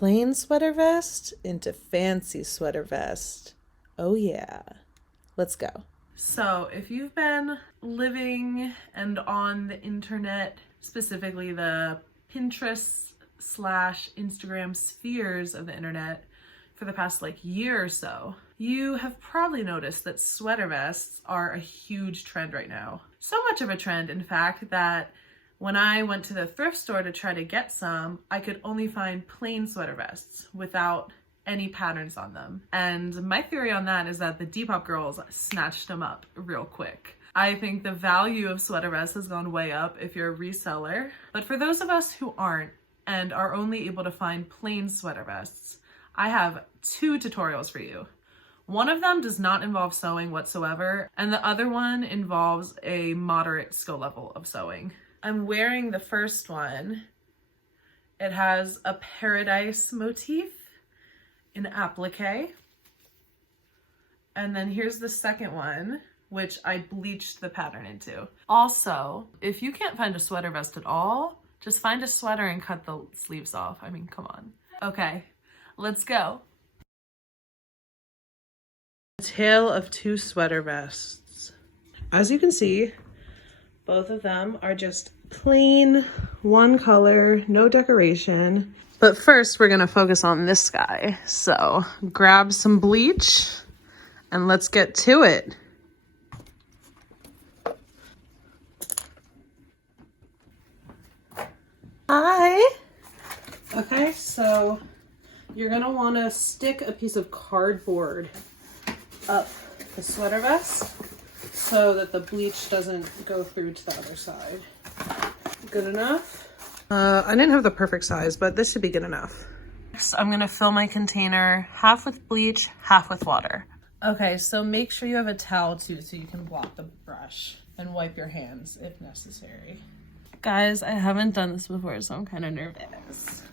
Plain sweater vest into fancy sweater vest. Oh yeah. Let's go. So if you've been living and on the internet, specifically the Pinterest / Instagram spheres of the internet for the past year or so, you have probably noticed that sweater vests are a huge trend right now. So much of a trend, in fact, that when I went to the thrift store to try to get some, I could only find plain sweater vests without any patterns on them. And my theory on that is that the Depop girls snatched them up real quick. I think the value of sweater vests has gone way up if you're a reseller. But for those of us who aren't and are only able to find plain sweater vests, I have 2 tutorials for you. One of them does not involve sewing whatsoever, and the other one involves a moderate skill level of sewing. I'm wearing the first one. It has a paradise motif in applique. And then here's the second one, which I bleached the pattern into. Also, if you can't find a sweater vest at all, just find a sweater and cut the sleeves off. I mean, come on. Okay, let's go. Tale of 2 sweater vests. As you can see, both of them are just plain, one color, no decoration. But first we're gonna focus on this guy. So grab some bleach and let's get to it. Hi. Okay, so you're gonna wanna stick a piece of cardboard up the sweater vest so that the bleach doesn't go through to the other side. Good enough? I didn't have the perfect size, but this should be good enough. Next, I'm gonna fill my container half with bleach, half with water. Okay, so make sure you have a towel too so you can block the brush and wipe your hands if necessary. Guys, I haven't done this before, so I'm kind of nervous.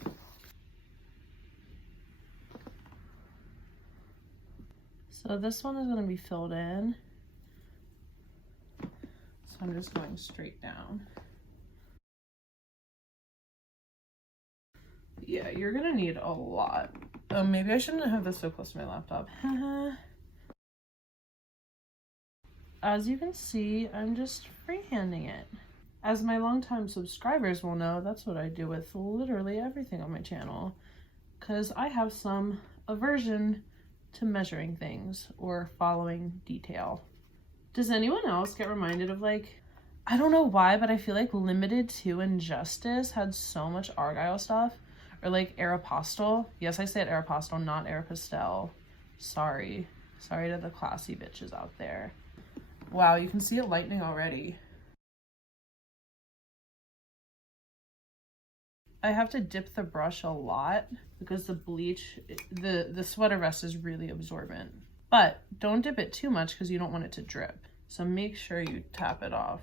So this one is gonna be filled in. So I'm just going straight down. Yeah, you're gonna need a lot. Oh, maybe I shouldn't have this so close to my laptop. As you can see, I'm just freehanding it. As my longtime subscribers will know, that's what I do with literally everything on my channel. Because I have some aversion to measuring things or following detail. Does anyone else get reminded of I don't know why, but I feel like Limited 2 and Justice had so much Argyle stuff, or Aeropostale. Yes, I said Aeropostale, not Aeropostale. Sorry to the classy bitches out there. Wow, you can see it lightening already. I have to dip the brush a lot because the bleach, the sweater vest is really absorbent. But don't dip it too much because you don't want it to drip. So make sure you tap it off.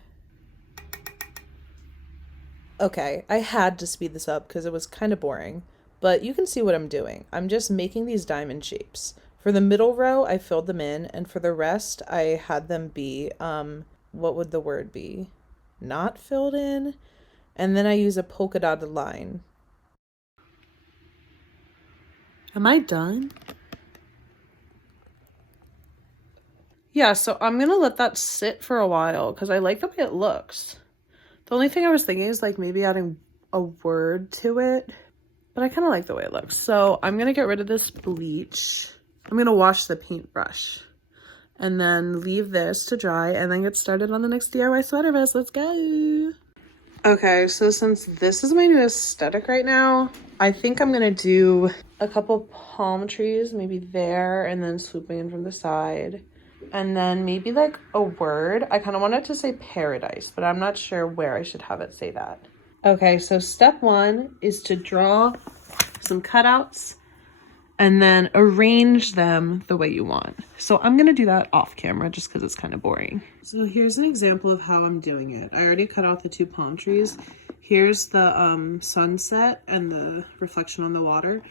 Okay, I had to speed this up because it was kind of boring, but you can see what I'm doing. I'm just making these diamond shapes. For the middle row, I filled them in, and for the rest, I had them be, what would the word be? Not filled in? And then I use a polka dotted line. Am I done? Yeah, so I'm gonna let that sit for a while because I like the way it looks. The only thing I was thinking is maybe adding a word to it, but I kind of like the way it looks. So I'm gonna get rid of this bleach. I'm gonna wash the paintbrush and then leave this to dry and then get started on the next DIY sweater vest. Let's go. Okay, so since this is my new aesthetic right now, I think I'm gonna do a couple palm trees, maybe there, and then swooping in from the side. And then maybe a word. I kind of wanted to say paradise, but I'm not sure where I should have it say that. Okay, so step 1 is to draw some cutouts and then arrange them the way you want. So I'm gonna do that off camera just because it's kind of boring. So here's an example of how I'm doing it. I already cut out the 2 palm trees. Here's the sunset and the reflection on the water.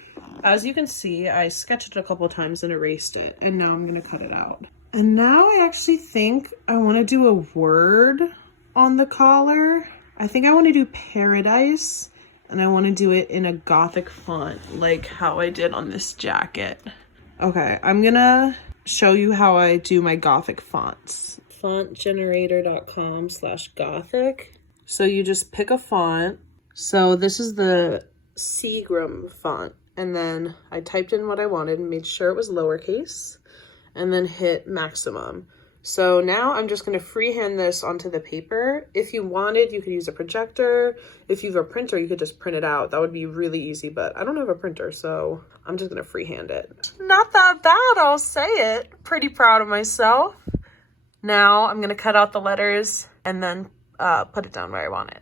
As you can see, I sketched it a couple times and erased it, and now I'm gonna cut it out. And now I actually think I want to do a word on the collar. I think I want to do paradise and I want to do it in a gothic font like how I did on this jacket. Okay, I'm gonna show you how I do my gothic fonts. Fontgenerator.com/gothic. So you just pick a font. So this is the Seagram font, and then I typed in what I wanted and made sure it was lowercase, and then hit maximum. So now I'm just going to freehand this onto the paper. If you wanted, you could use a projector. If you have a printer, you could just print it out. That would be really easy, but I don't have a printer, so I'm just going to freehand it. Not that bad, I'll say it. Pretty proud of myself. Now I'm going to cut out the letters and then put it down where I want it.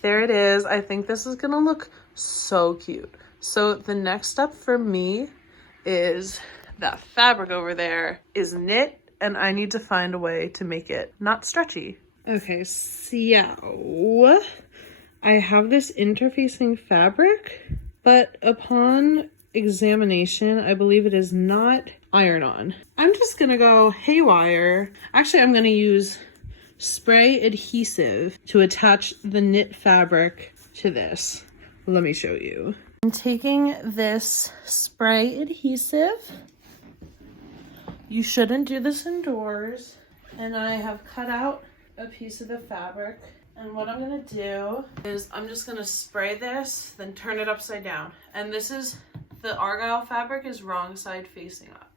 There it is. I think this is going to look so cute. So the next step for me is that fabric over there is knit, and I need to find a way to make it not stretchy. Okay, so I have this interfacing fabric, but upon examination, I believe it is not iron-on. I'm just gonna go haywire. Actually, I'm gonna use spray adhesive to attach the knit fabric to this. Let me show you. I'm taking this spray adhesive. You shouldn't do this indoors. And I have cut out a piece of the fabric. And what I'm gonna do is I'm just gonna spray this, then turn it upside down. And this is, the argyle fabric is wrong side facing up.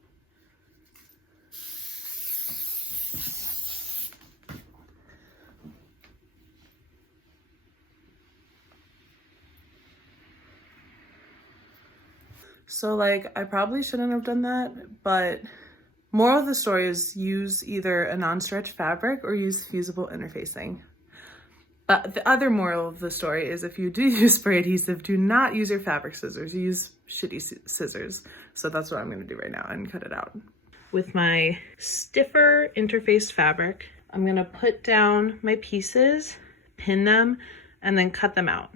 So like, I probably shouldn't have done that, but moral of the story is use either a non-stretch fabric or use fusible interfacing. But the other moral of the story is if you do use spray adhesive, do not use your fabric scissors, use shitty scissors. So that's what I'm gonna do right now and cut it out. With my stiffer interfaced fabric, I'm gonna put down my pieces, pin them, and then cut them out.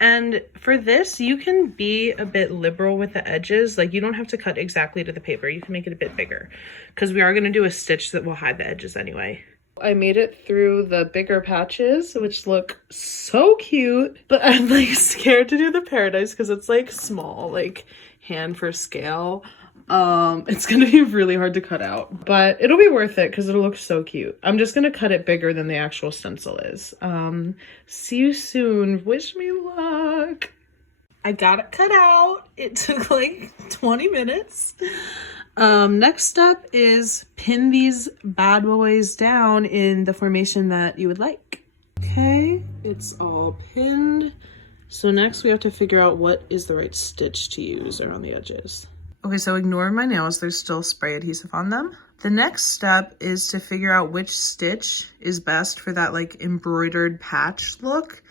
And for this, you can be a bit liberal with the edges. Like, you don't have to cut exactly to the paper. You can make it a bit bigger because we are going to do a stitch that will hide the edges anyway. I made it through the bigger patches, which look so cute, but I'm like scared to do the paradise because it's like small, like hand for scale. It's gonna be really hard to cut out, but it'll be worth it because it'll look so cute. I'm just gonna cut it bigger than the actual stencil is. See you soon. Wish me luck. I got it cut out. It took like 20 minutes. Next step is pin these bad boys down in the formation that you would like. Okay, it's all pinned. So next we have to figure out what is the right stitch to use around the edges. Okay, so ignore my nails, there's still spray adhesive on them. The next step is to figure out which stitch is best for that like embroidered patch look.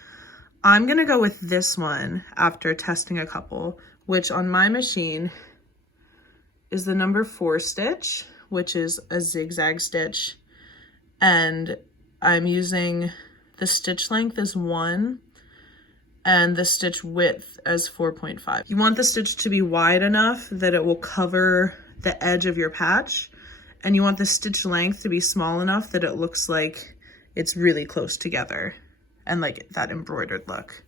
I'm gonna go with this one after testing a couple, which on my machine is the number 4 stitch, which is a zigzag stitch. And I'm using the stitch length as 1 and the stitch width as 4.5. You want the stitch to be wide enough that it will cover the edge of your patch, and you want the stitch length to be small enough that it looks like it's really close together and like that embroidered look.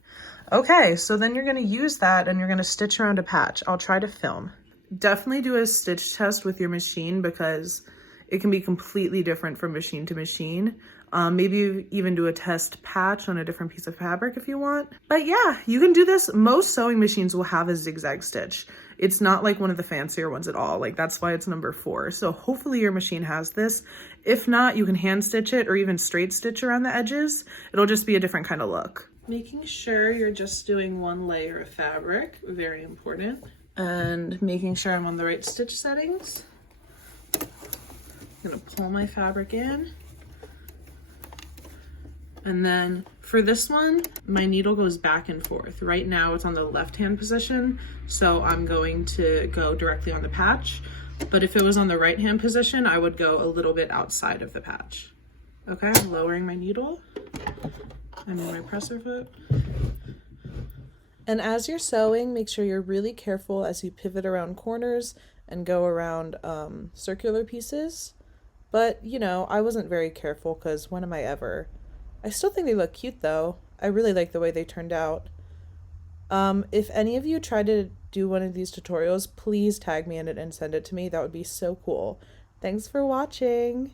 Okay, so then you're gonna use that and you're gonna stitch around a patch. I'll try to film. Definitely do a stitch test with your machine because it can be completely different from machine to machine. Maybe even do a test patch on a different piece of fabric if you want. But yeah, you can do this. Most sewing machines will have a zigzag stitch. It's not like one of the fancier ones at all. Like, that's why it's number 4. So hopefully your machine has this. If not, you can hand stitch it or even straight stitch around the edges. It'll just be a different kind of look. Making sure you're just doing 1 layer of fabric, very important. And making sure I'm on the right stitch settings. I'm gonna pull my fabric in. And then for this one, my needle goes back and forth. Right now it's on the left-hand position, so I'm going to go directly on the patch. But if it was on the right-hand position, I would go a little bit outside of the patch. Okay, I'm lowering my needle. I'm in my presser foot. And as you're sewing, make sure you're really careful as you pivot around corners and go around circular pieces. But, you know, I wasn't very careful because when am I ever? I still think they look cute though. I really like the way they turned out. If any of you try to do one of these tutorials, please tag me in it and send it to me. That would be so cool. Thanks for watching.